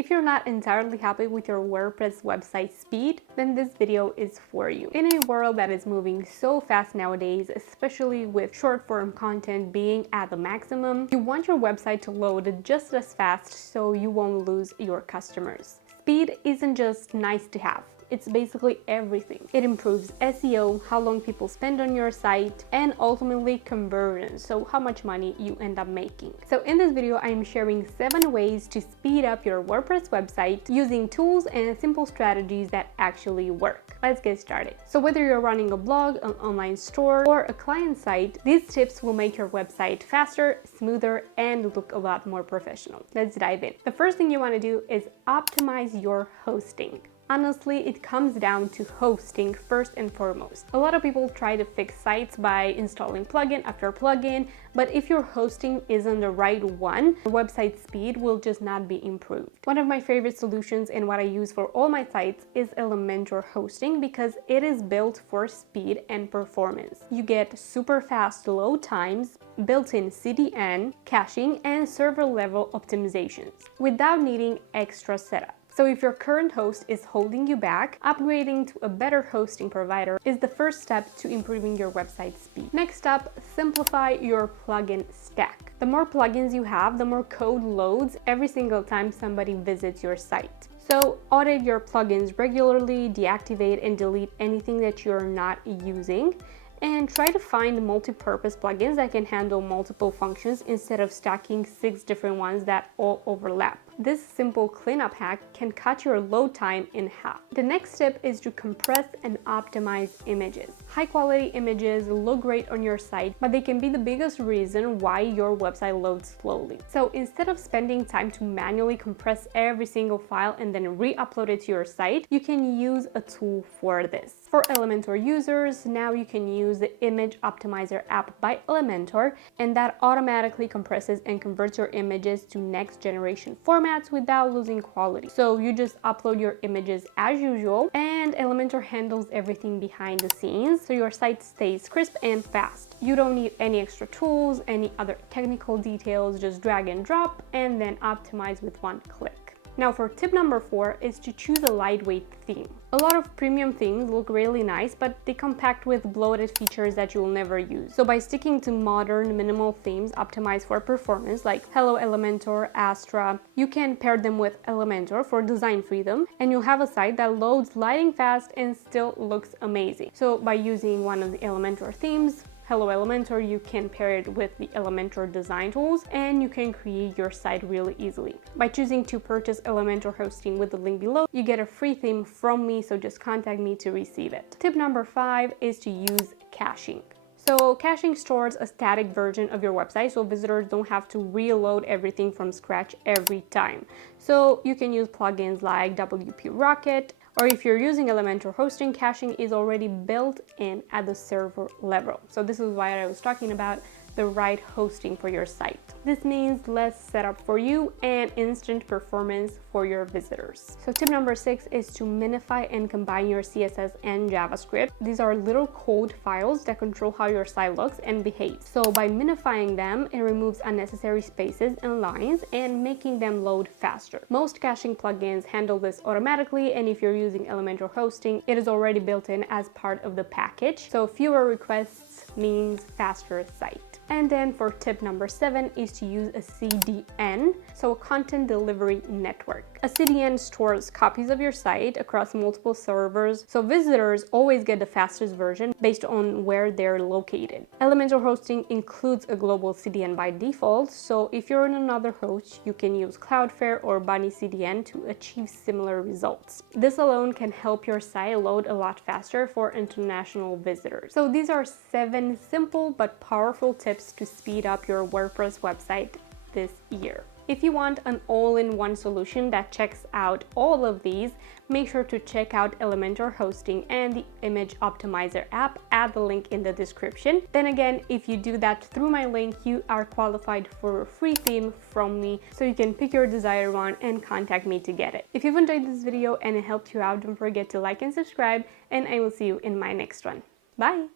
If you're not entirely happy with your WordPress website speed, then this video is for you. In a world that is moving so fast nowadays, especially with short form content being at the maximum, you want your website to load just as fast so you won't lose your customers. Speed isn't just nice to have. It's basically everything. It improves SEO, how long people spend on your site, and ultimately conversion, so how much money you end up making. So in this video, I am sharing 7 ways to speed up your WordPress website using tools and simple strategies that actually work. Let's get started. So whether you're running a blog, an online store, or a client site, these tips will make your website faster, smoother, and look a lot more professional. Let's dive in. The first thing you want to do is optimize your hosting. Honestly, it comes down to hosting first and foremost. A lot of people try to fix sites by installing plugin after plugin, but if your hosting isn't the right one, your website speed will just not be improved. One of my favorite solutions and what I use for all my sites is Elementor hosting because it is built for speed and performance. You get super fast load times, built-in CDN, caching, and server level optimizations without needing extra setup. So if your current host is holding you back, upgrading to a better hosting provider is the first step to improving your website speed. Next up, simplify your plugin stack. The more plugins you have, the more code loads every single time somebody visits your site. So audit your plugins regularly, deactivate and delete anything that you're not using, and try to find multi-purpose plugins that can handle multiple functions instead of stacking 6 different ones that all overlap. This simple cleanup hack can cut your load time in half. The next step is to compress and optimize images. High quality images look great on your site, but they can be the biggest reason why your website loads slowly. So instead of spending time to manually compress every single file and then re-upload it to your site, you can use a tool for this. For Elementor users, now you can use the Image Optimizer app by Elementor, and that automatically compresses and converts your images to next generation formats without losing quality. So you just upload your images as usual, and Elementor handles everything behind the scenes so your site stays crisp and fast. You don't need any extra tools, any other technical details, just drag and drop and then optimize with one click. Now for tip number 4 is to choose a lightweight theme. A lot of premium themes look really nice, but they come packed with bloated features that you will never use. So by sticking to modern, minimal themes optimized for performance like Hello Elementor, Astra, you can pair them with Elementor for design freedom, and you'll have a site that loads lightning fast and still looks amazing. So by using one of the Elementor themes, Hello Elementor, you can pair it with the Elementor design tools and you can create your site really easily. By choosing to purchase Elementor hosting with the link below, you get a free theme from me, so just contact me to receive it. Tip number 5 is to use caching. So caching stores a static version of your website so visitors don't have to reload everything from scratch every time. So you can use plugins like WP Rocket, or if you're using Elementor hosting, caching is already built in at the server level. So this is why I was talking about the right hosting for your site. This means less setup for you and instant performance for your visitors. So tip number 6 is to minify and combine your CSS and JavaScript. These are little code files that control how your site looks and behaves. So by minifying them, it removes unnecessary spaces and lines and making them load faster. Most caching plugins handle this automatically, and if you're using Elementor hosting, it is already built in as part of the package. So fewer requests means faster site. And then for tip number 7 is to use a CDN, so a content delivery network. A CDN stores copies of your site across multiple servers, so visitors always get the fastest version based on where they're located. Elementor hosting includes a global CDN by default, so if you're in another host, you can use Cloudflare or Bunny CDN to achieve similar results. This alone can help your site load a lot faster for international visitors. So these are 7 simple but powerful tips to speed up your WordPress website this year. If you want an all-in-one solution that checks out all of these, make sure to check out Elementor hosting and the Image Optimizer app at the link in the description. Then again, if you do that through my link, you are qualified for a free theme from me, so you can pick your desired one and contact me to get it. If you've enjoyed this video and it helped you out, don't forget to like and subscribe, and I will see you in my next one. Bye!